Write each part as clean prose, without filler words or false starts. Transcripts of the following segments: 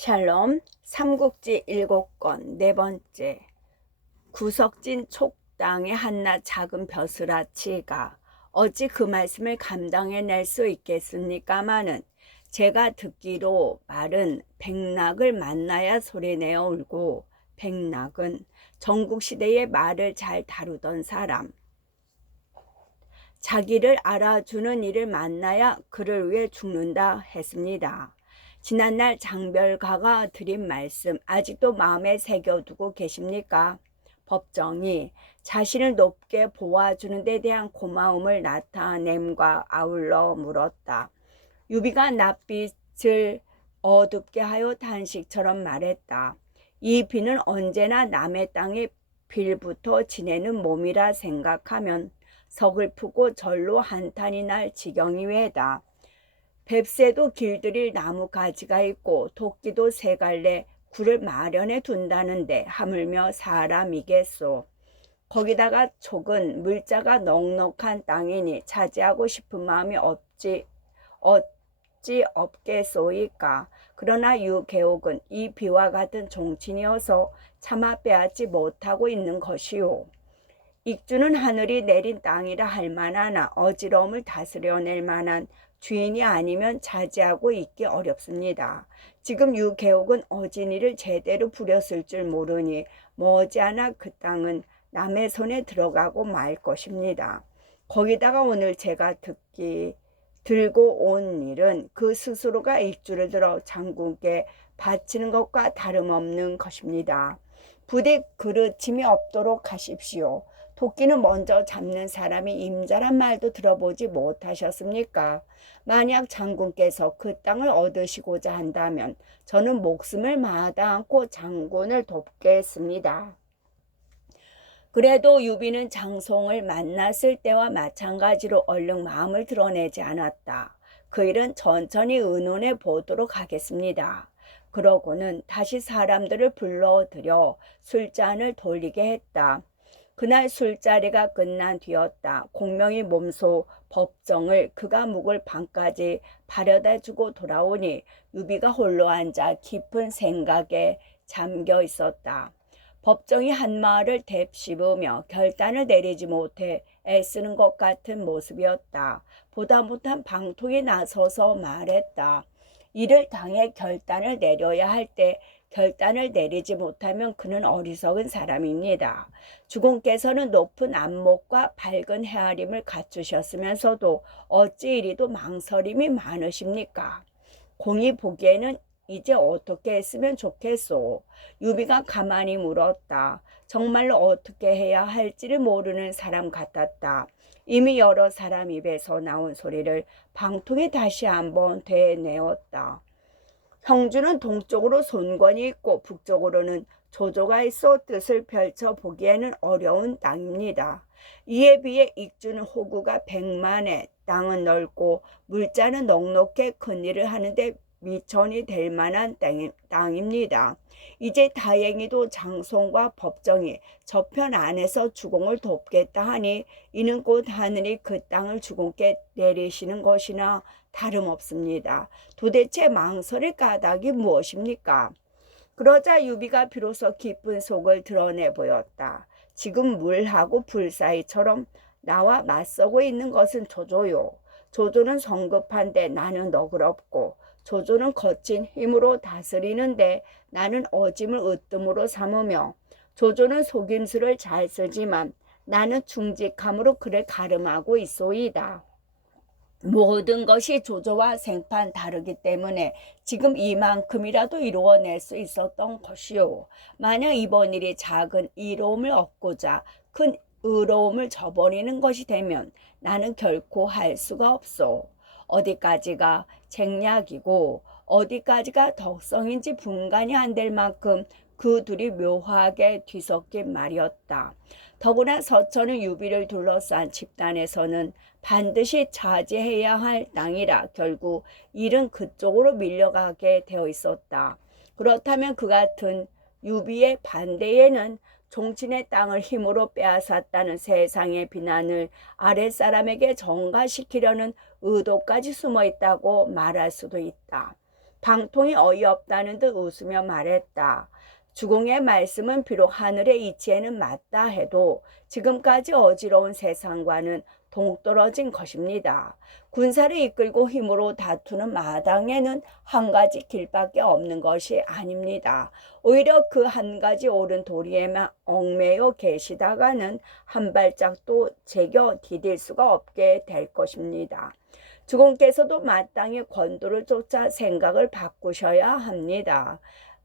샬롬 삼국지 7권 네 번째. 구석진 촉당의 한낱 작은 벼슬아치가 어찌 그 말씀을 감당해낼 수 있겠습니까마는 제가 듣기로 말은 백낙을 만나야 소리내어 울고, 백낙은 전국시대의 말을 잘 다루던 사람, 자기를 알아주는 이를 만나야 그를 위해 죽는다 했습니다. 지난날 장별가가 드린 말씀 아직도 마음에 새겨두고 계십니까? 법정이 자신을 높게 보아주는 데 대한 고마움을 나타냄과 아울러 물었다. 유비가 낯빛을 어둡게 하여 단식처럼 말했다. 이 비는 언제나 남의 땅에 빌부터 지내는 몸이라 생각하면 서글프고 절로 한탄이 날 지경이외다. 뱁새도 길들일 나무 가지가 있고 도끼도 세 갈래 굴을 마련해 둔다는데 하물며 사람이겠소. 거기다가 촉은 물자가 넉넉한 땅이니 차지하고 싶은 마음이 어찌 없겠소이까. 그러나 유개옥은 이 비와 같은 종친이어서 차마 빼앗지 못하고 있는 것이요. 익주는 하늘이 내린 땅이라 할 만하나 어지러움을 다스려낼 만한 주인이 아니면 차지하고 있기 어렵습니다. 지금 유개옥은 어진이를 제대로 부렸을 줄 모르니 머지않아 그 땅은 남의 손에 들어가고 말 것입니다. 거기다가 오늘 제가 들고 온 일은 그 스스로가 익주를 들어 장군께 바치는 것과 다름없는 것입니다. 부디 그르침이 없도록 하십시오. 도끼는 먼저 잡는 사람이 임자란 말도 들어보지 못하셨습니까? 만약 장군께서 그 땅을 얻으시고자 한다면 저는 목숨을 마다않고 장군을 돕겠습니다. 그래도 유비는 장송을 만났을 때와 마찬가지로 얼른 마음을 드러내지 않았다. 그 일은 천천히 의논해 보도록 하겠습니다. 그러고는 다시 사람들을 불러들여 술잔을 돌리게 했다. 그날 술자리가 끝난 뒤였다. 공명이 몸소 법정을 그가 묵을 방까지 바려다주고 돌아오니 유비가 홀로 앉아 깊은 생각에 잠겨 있었다. 법정이 한마을을 뎁씹으며 결단을 내리지 못해 애쓰는 것 같은 모습이었다. 보다 못한 방통이 나서서 말했다. 이를 당해 결단을 내려야 할 때 결단을 내리지 못하면 그는 어리석은 사람입니다. 주공께서는 높은 안목과 밝은 헤아림을 갖추셨으면서도 어찌 이리도 망설임이 많으십니까? 공이 보기에는 이제 어떻게 했으면 좋겠소? 유비가 가만히 물었다. 정말로 어떻게 해야 할지를 모르는 사람 같았다. 이미 여러 사람 입에서 나온 소리를 방통에 다시 한번 되뇌었다. 형주는 동쪽으로 손권이 있고 북쪽으로는 조조가 있어 뜻을 펼쳐 보기에는 어려운 땅입니다. 이에 비해 익주는 호구가 100만에 땅은 넓고 물자는 넉넉해 큰일을 하는데 미천이 될 만한 땅입니다. 이제 다행히도 장송과 법정이 저편 안에서 주공을 돕겠다 하니 이는 곧 하늘이 그 땅을 주공께 내리시는 것이나 다름없습니다. 도대체 망설일 까닭이 무엇입니까? 그러자 유비가 비로소 깊은 속을 드러내 보였다. 지금 물하고 불 사이처럼 나와 맞서고 있는 것은 조조요. 조조는 성급한데 나는 너그럽고, 조조는 거친 힘으로 다스리는데 나는 어짐을 으뜸으로 삼으며, 조조는 속임수를 잘 쓰지만 나는 충직함으로 그를 가름하고 있소이다. 모든 것이 조조와 생판 다르기 때문에 지금 이만큼이라도 이루어낼 수 있었던 것이요. 만약 이번 일이 작은 이로움을 얻고자 큰 의로움을 저버리는 것이 되면 나는 결코 할 수가 없소. 어디까지가 쟁약이고 어디까지가 덕성인지 분간이 안 될 만큼 그 둘이 묘하게 뒤섞인 말이었다. 더구나 서천은 유비를 둘러싼 집단에서는 반드시 차지해야 할 땅이라 결국 일은 그쪽으로 밀려가게 되어 있었다. 그렇다면 그 같은 유비의 반대에는 종친의 땅을 힘으로 빼앗았다는 세상의 비난을 아랫사람에게 전가시키려는 의도까지 숨어 있다고 말할 수도 있다. 방통이 어이없다는 듯 웃으며 말했다. 주공의 말씀은 비록 하늘의 이치에는 맞다 해도 지금까지 어지러운 세상과는 동떨어진 것입니다. 군사를 이끌고 힘으로 다투는 마당에는 한 가지 길밖에 없는 것이 아닙니다. 오히려 그 한 가지 옳은 도리에만 얽매여 계시다가는 한 발짝도 제겨 디딜 수가 없게 될 것입니다. 주공께서도 마땅히 권도를 쫓아 생각을 바꾸셔야 합니다.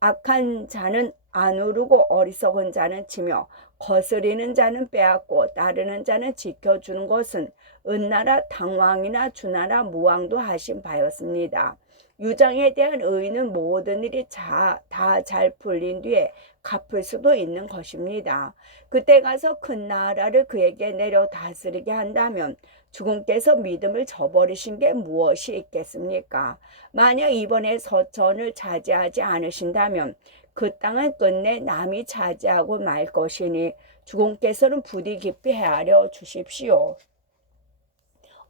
악한 자는 안 오르고 어리석은 자는 치며 거스리는 자는 빼앗고 따르는 자는 지켜주는 것은 은나라 당왕이나 주나라 무왕도 하신 바였습니다. 유장에 대한 의는 모든 일이 다 잘 풀린 뒤에 갚을 수도 있는 것입니다. 그때 가서 큰 나라를 그에게 내려 다스리게 한다면 주공께서 믿음을 저버리신 게 무엇이 있겠습니까? 만약 이번에 서천을 차지하지 않으신다면 그 땅은 끝내 남이 차지하고 말 것이니 주공께서는 부디 깊이 헤아려 주십시오.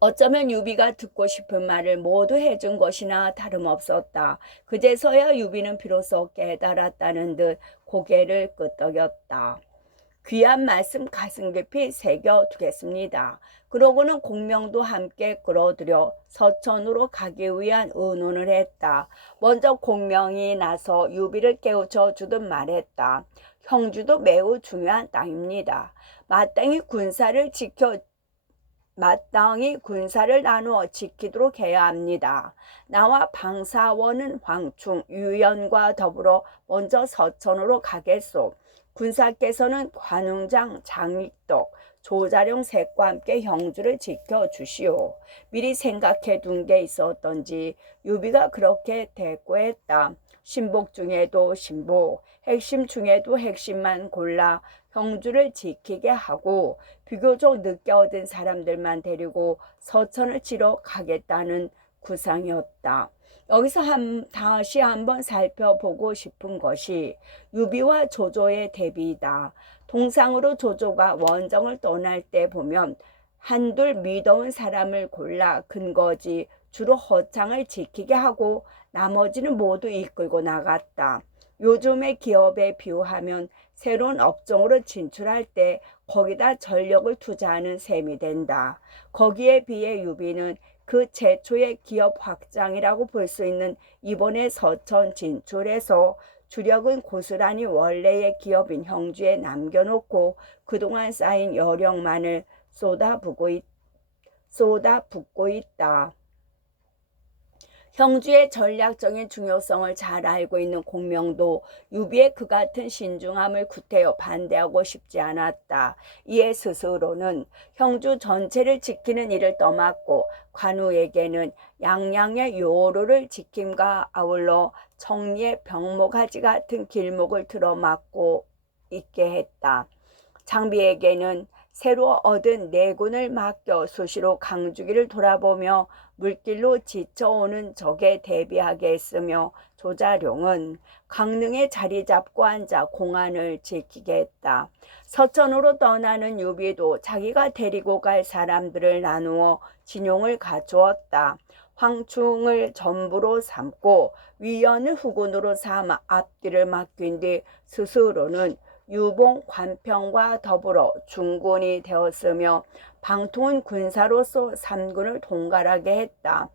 어쩌면 유비가 듣고 싶은 말을 모두 해준 것이나 다름없었다. 그제서야 유비는 비로소 깨달았다는 듯 고개를 끄덕였다. 귀한 말씀 가슴 깊이 새겨두겠습니다. 그러고는 공명도 함께 끌어들여 서천으로 가기 위한 의논을 했다. 먼저 공명이 나서 유비를 깨우쳐 주듯 말했다. 형주도 매우 중요한 땅입니다. 마땅히 군사를 나누어 지키도록 해야 합니다. 나와 방사원은 황충, 유연과 더불어 먼저 서천으로 가겠소. 군사께서는 관웅장, 장익덕, 조자룡 셋과 함께 형주를 지켜주시오. 미리 생각해 둔 게 있었던지 유비가 그렇게 대꾸했다. 신복 중에도 신복, 핵심 중에도 핵심만 골라 형주를 지키게 하고 비교적 늦게 얻은 사람들만 데리고 서천을 치러 가겠다는 구상이었다. 여기서 다시 한번 살펴보고 싶은 것이 유비와 조조의 대비이다. 통상으로 조조가 원정을 떠날 때 보면 한둘 미더운 사람을 골라 근거지 주로 허창을 지키게 하고 나머지는 모두 이끌고 나갔다. 요즘의 기업에 비유하면 새로운 업종으로 진출할 때 거기다 전력을 투자하는 셈이 된다. 거기에 비해 유비는 그 최초의 기업 확장이라고 볼 수 있는 이번에 서천 진출에서 주력은 고스란히 원래의 기업인 형주에 남겨놓고 그동안 쌓인 여력만을 쏟아붓고 있다. 형주의 전략적인 중요성을 잘 알고 있는 공명도 유비의 그 같은 신중함을 구태여 반대하고 싶지 않았다. 이에 스스로는 형주 전체를 지키는 일을 떠맡고 관우에게는 양양의 요로를 지킴과 아울러 청리의 병목하지 같은 길목을 틀어막고 있게 했다. 장비에게는 새로 얻은 내군을 맡겨 수시로 강주기를 돌아보며 물길로 지쳐오는 적에 대비하게 했으며 조자룡은 강릉에 자리 잡고 앉아 공안을 지키게 했다. 서천으로 떠나는 유비도 자기가 데리고 갈 사람들을 나누어 진용을 갖추었다. 황충을 전부로 삼고 위연을 후군으로 삼아 앞뒤를 맡긴 뒤 스스로는 유봉 관평과 더불어 중군이 되었으며 방통은 군사로서 3군을 동갈하게 했다.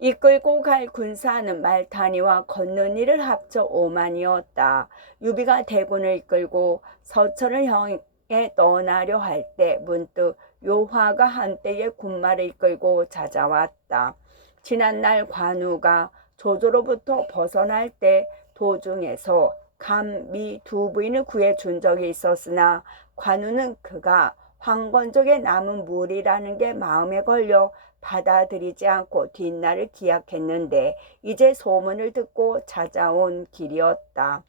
이끌고 갈 군사는 말타니와 걷는 이를 합쳐 5만이었다. 유비가 대군을 이끌고 서천을 향해 떠나려 할 때 문득 요화가 한때의 군마를 이끌고 찾아왔다. 지난날 관우가 조조로부터 벗어날 때 도중에서 감, 미 두 부인을 구해준 적이 있었으나 관우는 그가 황건족의 남은 무리라는 게 마음에 걸려 받아들이지 않고 뒷날을 기약했는데 이제 소문을 듣고 찾아온 길이었다.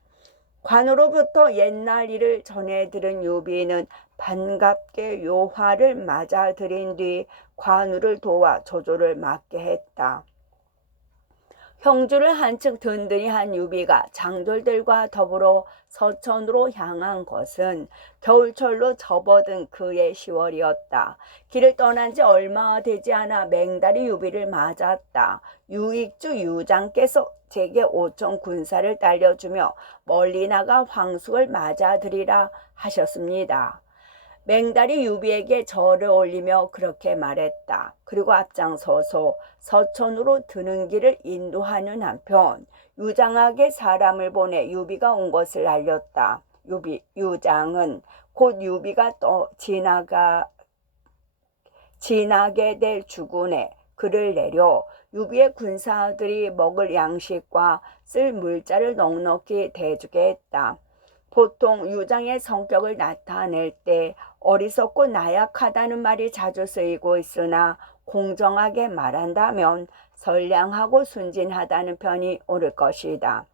관우로부터 옛날 일을 전해 들은 유비는 반갑게 요화를 맞아들인 뒤 관우를 도와 조조를 맡게 했다. 형주를 한층 든든히 한 유비가 장돌들과 더불어 서천으로 향한 것은 겨울철로 접어든 그의 10월이었다. 길을 떠난 지 얼마 되지 않아 맹달이 유비를 맞았다. 유익주 유장께서 제게 5천 군사를 딸려주며 멀리 나가 황숙을 맞아들이라 하셨습니다. 맹달이 유비에게 절을 올리며 그렇게 말했다. 그리고 앞장서서 서천으로 드는 길을 인도하는 한편 유장에게 사람을 보내 유비가 온 것을 알렸다. 유장은 곧 유비가 또 지나게 될 주군에 글을 내려 유비의 군사들이 먹을 양식과 쓸 물자를 넉넉히 대주게 했다. 보통 유장의 성격을 나타낼 때 어리석고 나약하다는 말이 자주 쓰이고 있으나 공정하게 말한다면 선량하고 순진하다는 편이 옳을 것이다.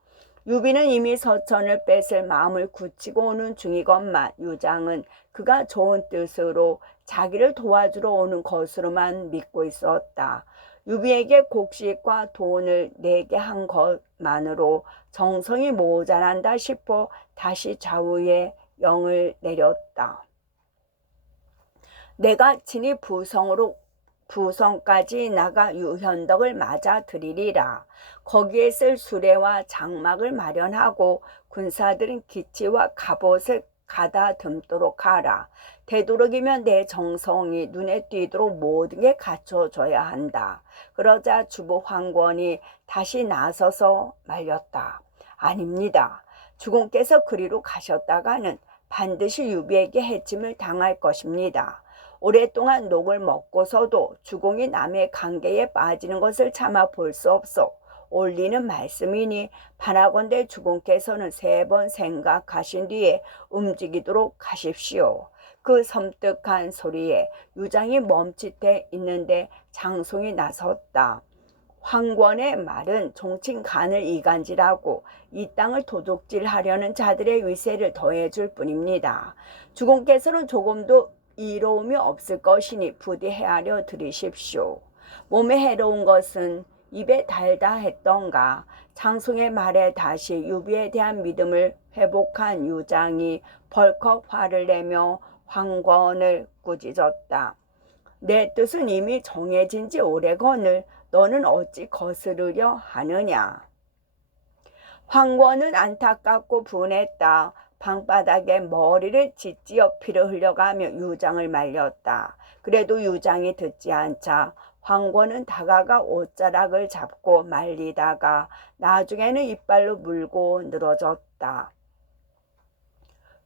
유비는 이미 서천을 뺏을 마음을 굳히고 오는 중이건만 유장은 그가 좋은 뜻으로 자기를 도와주러 오는 것으로만 믿고 있었다. 유비에게 곡식과 돈을 내게 한 것만으로 정성이 모자란다 싶어 다시 좌우에 영을 내렸다. 내가 친히 부성까지 나가 유현덕을 맞아들이리라. 거기에 쓸 수레와 장막을 마련하고 군사들은 기치와 갑옷을 가다듬도록 하라. 되도록이면 내 정성이 눈에 띄도록 모든 게 갖춰져야 한다. 그러자 주부 황권이 다시 나서서 말렸다. 아닙니다. 주공께서 그리로 가셨다가는 반드시 유비에게 해침을 당할 것입니다. 오랫동안 녹을 먹고서도 주공이 남의 관계에 빠지는 것을 참아 볼 수 없어 올리는 말씀이니 바라건대 주공께서는 3번 생각하신 뒤에 움직이도록 하십시오. 그 섬뜩한 소리에 유장이 멈칫해 있는데 장송이 나섰다. 황권의 말은 종친 간을 이간질하고 이 땅을 도둑질하려는 자들의 위세를 더해줄 뿐입니다. 주공께서는 조금도 이로움이 없을 것이니 부디 헤아려 들으십시오. 몸에 해로운 것은 입에 달다 했던가. 장송의 말에 다시 유비에 대한 믿음을 회복한 유장이 벌컥 화를 내며 황권을 꾸짖었다. 내 뜻은 이미 정해진 지 오래거늘 너는 어찌 거스르려 하느냐. 황권은 안타깝고 분했다. 방바닥에 머리를 짓지어 피를 흘려가며 유장을 말렸다. 그래도 유장이 듣지 않자 황권은 다가가 옷자락을 잡고 말리다가 나중에는 이빨로 물고 늘어졌다.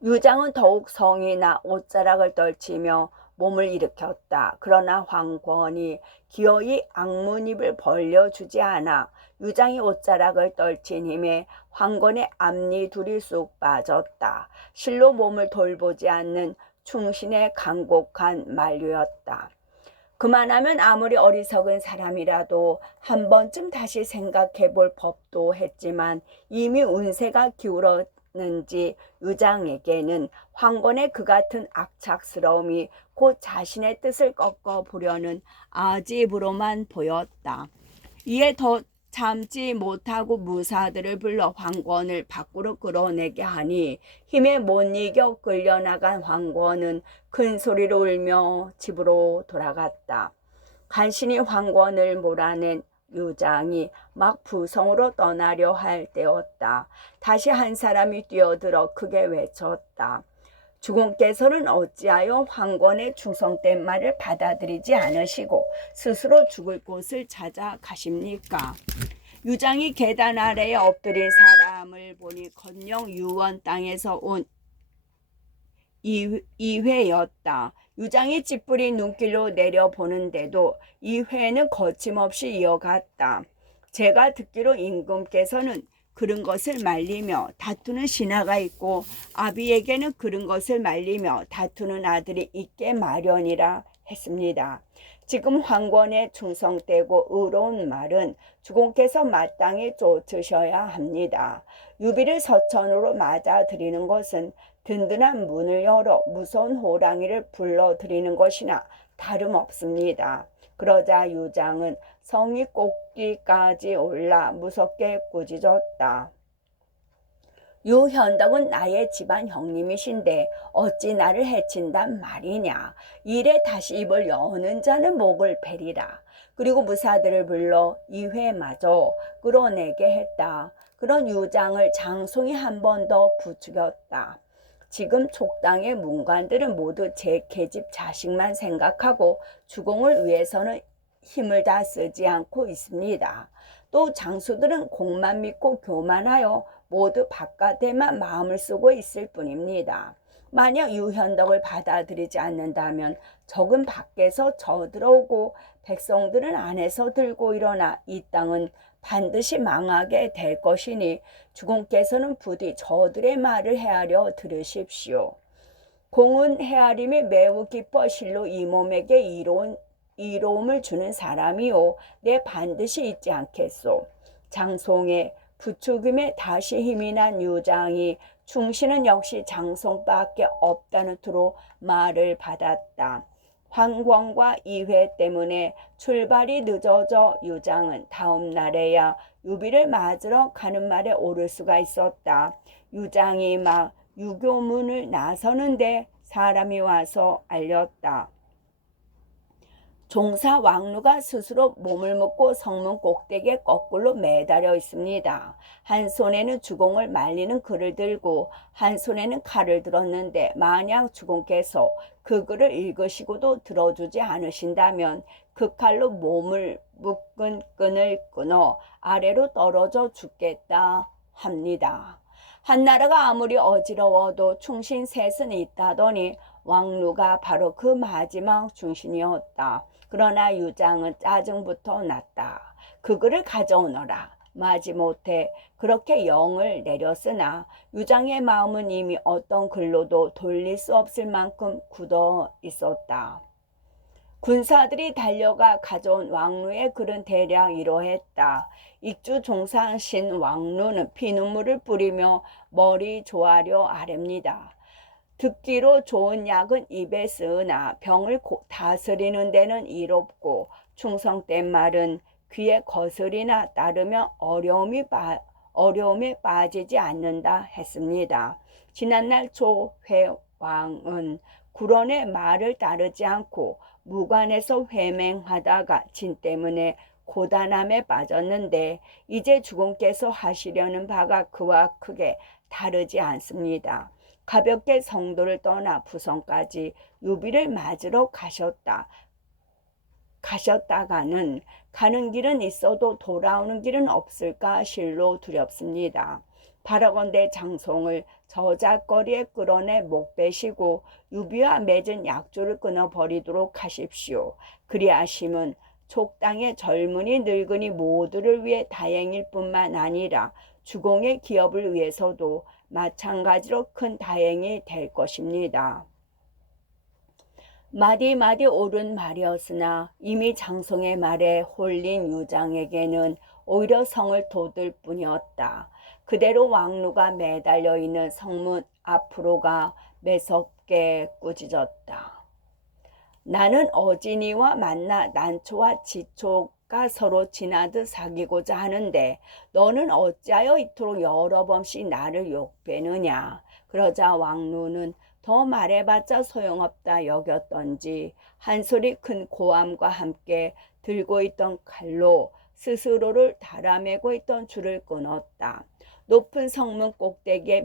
유장은 더욱 성이 나 옷자락을 떨치며 몸을 일으켰다. 그러나 황권이 기어이 악문입을 벌려주지 않아 유장이 옷자락을 떨친 힘에 황권의 앞니 둘이 쑥 빠졌다. 실로 몸을 돌보지 않는 충신의 간곡한 만류였다. 그만하면 아무리 어리석은 사람이라도 한 번쯤 다시 생각해 볼 법도 했지만 이미 운세가 기울었는지 유장에게는 황권의 그 같은 악착스러움이 곧 자신의 뜻을 꺾어보려는 아집으로만 보였다. 이에 더 참지 못하고 무사들을 불러 황권을 밖으로 끌어내게 하니 힘에 못 이겨 끌려나간 황권은 큰 소리로 울며 집으로 돌아갔다. 간신히 황권을 몰아낸 유장이 막 부성으로 떠나려 할 때였다. 다시 한 사람이 뛰어들어 크게 외쳤다. 주공께서는 어찌하여 황권의 충성된 말을 받아들이지 않으시고 스스로 죽을 곳을 찾아가십니까? 유장이 계단 아래에 엎드린 사람을 보니 건녕 유원 땅에서 온 이회였다. 유장이 찌푸린 눈길로 내려보는데도 이회는 거침없이 이어갔다. 제가 듣기로 임금께서는 그런 것을 말리며 다투는 신하가 있고 아비에게는 그런 것을 말리며 다투는 아들이 있게 마련이라 했습니다. 지금 황권의 충성되고 의로운 말은 주공께서 마땅히 쫓으셔야 합니다. 유비를 서천으로 맞아들이는 것은 든든한 문을 열어 무서운 호랑이를 불러들이는 것이나 다름없습니다. 그러자 유장은 성이 꼭뒤까지 올라 무섭게 꾸짖었다. 유현덕은 나의 집안 형님이신데 어찌 나를 해친단 말이냐. 이래 다시 입을 여는 자는 목을 베리라. 그리고 무사들을 불러 이회마저 끌어내게 했다. 그런 유장을 장송이 한 번 더 부추겼다. 지금 족당의 문관들은 모두 제 계집 자식만 생각하고 주공을 위해서는 힘을 다 쓰지 않고 있습니다. 또 장수들은 공만 믿고 교만하여 모두 바깥에만 마음을 쓰고 있을 뿐입니다. 만약 유현덕을 받아들이지 않는다면 적은 밖에서 저들어오고 백성들은 안에서 들고 일어나 이 땅은 반드시 망하게 될 것이니 주공께서는 부디 저들의 말을 헤아려 들으십시오. 공은 헤아림이 매우 깊어 실로 이 몸에게 이로움을 주는 사람이요 내 반드시 잊지 않겠소. 장송의 부추김에 다시 힘이 난 유장이 충신은 역시 장송밖에 없다는 투로 말을 받았다. 황광과 이회 때문에 출발이 늦어져 유장은 다음 날에야 유비를 맞으러 가는 말에 오를 수가 있었다. 유장이 막 유교문을 나서는데 사람이 와서 알렸다. 종사 왕루가 스스로 몸을 묶고 성문 꼭대기에 거꾸로 매달려 있습니다. 한 손에는 주공을 말리는 글을 들고 한 손에는 칼을 들었는데 만약 주공께서 그 글을 읽으시고도 들어주지 않으신다면 그 칼로 몸을 묶은 끈을 끊어 아래로 떨어져 죽겠다 합니다. 한나라가 아무리 어지러워도 충신 셋은 있다더니 왕루가 바로 그 마지막 충신이었다. 그러나 유장은 짜증부터 났다. 그 글을 가져오너라. 마지못해 그렇게 영을 내렸으나 유장의 마음은 이미 어떤 글로도 돌릴 수 없을 만큼 굳어 있었다. 군사들이 달려가 가져온 왕루의 글은 대략 이러했다. 익주 종사하신 왕루는 피눈물을 뿌리며 머리 조아려 아랩니다. 듣기로 좋은 약은 입에 쓰으나 병을 다스리는 데는 이롭고 충성된 말은 귀에 거슬리나 따르면 어려움에 빠지지 않는다 했습니다. 지난날 조회왕은 구론의 말을 따르지 않고 무관에서 회맹하다가 진 때문에 고단함에 빠졌는데 이제 주공께서 하시려는 바가 그와 크게 다르지 않습니다. 가볍게 성도를 떠나 부성까지 유비를 맞으러 가셨다가는 가는 길은 있어도 돌아오는 길은 없을까 실로 두렵습니다. 바라건대 장송을 저작거리에 끌어내 목 베시고 유비와 맺은 약조를 끊어버리도록 하십시오. 그리하심은 족당의 젊은이 늙은이 모두를 위해 다행일 뿐만 아니라 주공의 기업을 위해서도 마찬가지로 큰 다행이 될 것입니다. 마디마디 옳은 말이었으나 이미 장송의 말에 홀린 유장에게는 오히려 성을 돋을 뿐이었다. 그대로 왕루가 매달려 있는 성문 앞으로가 매섭게 꾸짖었다. 나는 어진이와 만나 난초와 지초가 서로 지나듯 사귀고자 하는데 너는 어찌하여 이토록 여러 번씩 나를 욕배느냐. 그러자 왕루는 더 말해봤자 소용없다 여겼던지 한 소리 큰 고함과 함께 들고 있던 칼로 스스로를 달아매고 있던 줄을 끊었다. 높은 성문 꼭대기에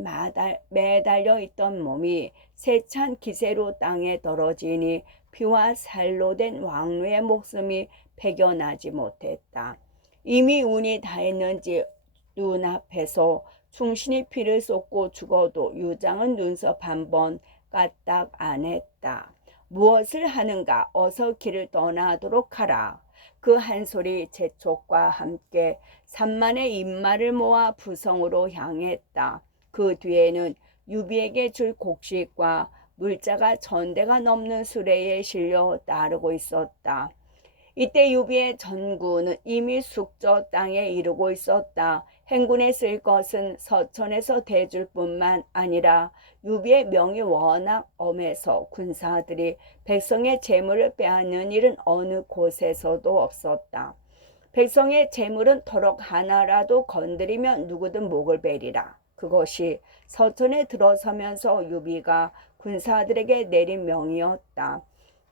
매달려 있던 몸이 세찬 기세로 땅에 떨어지니 피와 살로 된 왕루의 목숨이 배겨나지 못했다. 이미 운이 다했는지 눈앞에서 충신이 피를 쏟고 죽어도 유장은 눈썹 한 번 까딱 안 했다. 무엇을 하는가 어서 길을 떠나도록 하라. 그 한 소리 재촉과 함께 3만의 인마를 모아 부성으로 향했다. 그 뒤에는 유비에게 줄 곡식과 물자가 전대가 넘는 수레에 실려 따르고 있었다. 이때 유비의 전구는 이미 숙저 땅에 이르고 있었다. 행군에 쓸 것은 서천에서 대줄 뿐만 아니라 유비의 명이 워낙 엄해서 군사들이 백성의 재물을 빼앗는 일은 어느 곳에서도 없었다. 백성의 재물은 터럭 하나라도 건드리면 누구든 목을 베리라. 그것이 서천에 들어서면서 유비가 군사들에게 내린 명이었다.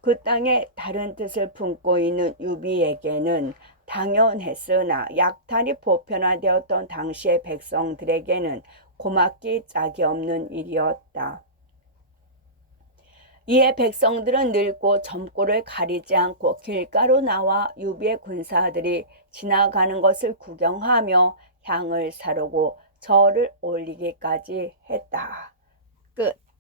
그 땅에 다른 뜻을 품고 있는 유비에게는 당연했으나 약탈이 보편화되었던 당시의 백성들에게는 고맙기 짝이 없는 일이었다. 이에 백성들은 늙고 젊고를 가리지 않고 길가로 나와 유비의 군사들이 지나가는 것을 구경하며 향을 사르고 절을 올리기까지 했다. 끝.